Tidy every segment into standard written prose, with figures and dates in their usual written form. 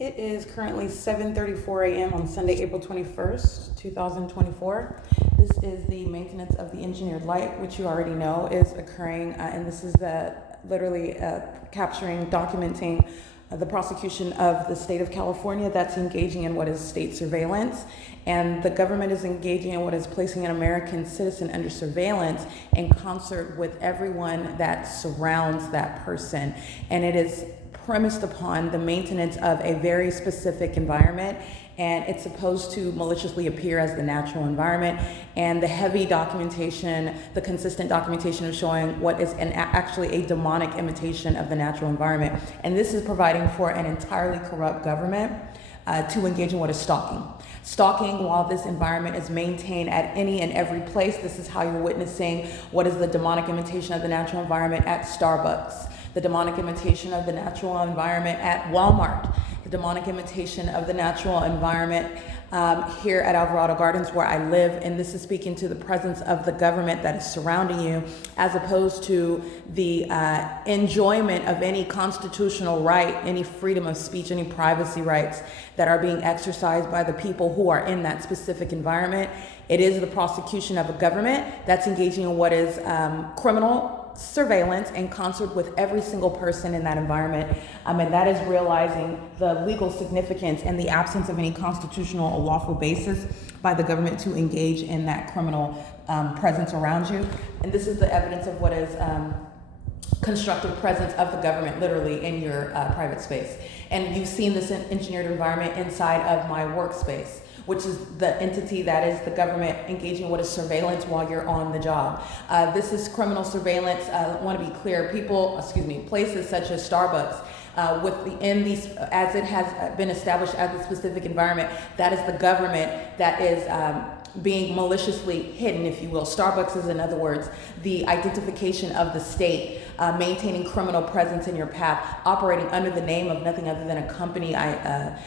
It is currently 7:34 a.m. on Sunday, April 21st, 2024. This is the maintenance of the engineered light, which you already know is occurring, and this is literally capturing, documenting the prosecution of the state of California that's engaging in what is state surveillance. And the government is engaging in what is placing an American citizen under surveillance in concert with everyone that surrounds that person. And it is premised upon the maintenance of a very specific environment, and it's supposed to maliciously appear as the natural environment. And the heavy documentation, the consistent documentation of showing what is actually a demonic imitation of the natural environment. And this is providing for an entirely corrupt government to engage in what is stalking. Stalking while this environment is maintained at any and every place. This is how you're witnessing what is the demonic imitation of the natural environment at Starbucks, the demonic imitation of the natural environment at Walmart, the demonic imitation of the natural environment here at Alvarado Gardens where I live. And this is speaking to the presence of the government that is surrounding you, as opposed to the enjoyment of any constitutional right, any freedom of speech, any privacy rights that are being exercised by the people who are in that specific environment. It is the prosecution of a government that's engaging in what is criminal surveillance in concert with every single person in that environment, and that is realizing the legal significance and the absence of any constitutional or lawful basis by the government to engage in that criminal presence around you. And this is the evidence of what is constructive presence of the government literally in your private space. And you've seen this engineered environment inside of my workspace, which is the entity that is the government engaging in what is surveillance while you're on the job. This is criminal surveillance. I want to be clear. Places such as Starbucks, as it has been established as a specific environment, that is the government that is being maliciously hidden, if you will. Starbucks is, in other words, the identification of the state, maintaining criminal presence in your path, operating under the name of nothing other than a company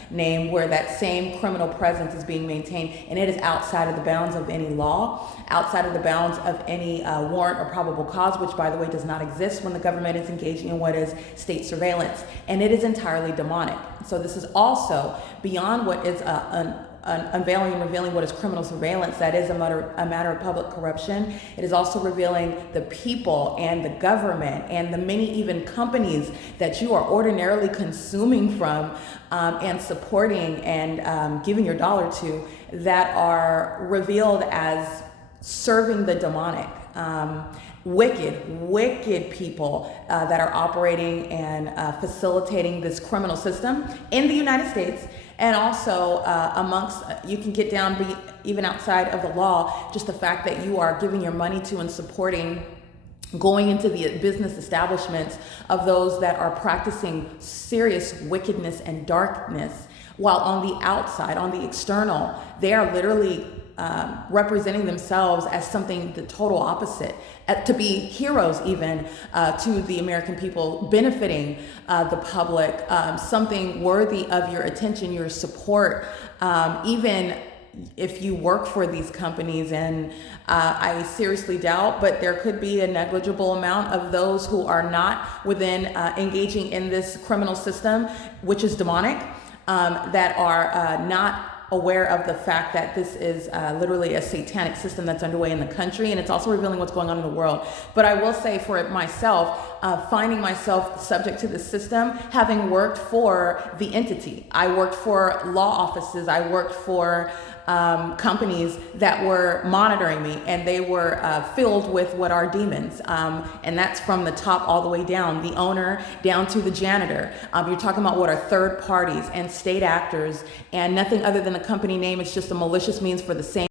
name where that same criminal presence is being maintained, and it is outside of the bounds of any law, outside of the bounds of any warrant or probable cause, which, by the way, does not exist when the government is engaging in what is state surveillance, and it is entirely demonic. So this is also beyond what is unveiling and revealing what is criminal surveillance. That is a matter of public corruption. It is also revealing the people and the government and the many even companies that you are ordinarily consuming from and supporting and giving your dollar to, that are revealed as serving the demonic. Wicked people that are operating and facilitating this criminal system in the United States, and also you can get down even outside of the law, just the fact that you are giving your money to and supporting going into the business establishments of those that are practicing serious wickedness and darkness, while on the outside, on the external, they are literally representing themselves as something the total opposite, to be heroes even to the American people, benefiting the public, something worthy of your attention, your support, even if you work for these companies. And I seriously doubt, but there could be a negligible amount of those who are not within engaging in this criminal system, which is demonic, that are not aware of the fact that this is literally a satanic system that's underway in the country, and it's also revealing what's going on in the world. But I will say, for myself, finding myself subject to the system, having worked for the entity, I worked for law offices, I worked for companies that were monitoring me, and they were filled with what are demons, and that's from the top all the way down, the owner down to the janitor. You're talking about what are third parties and state actors, and nothing other than a company name. It's just a malicious means for the same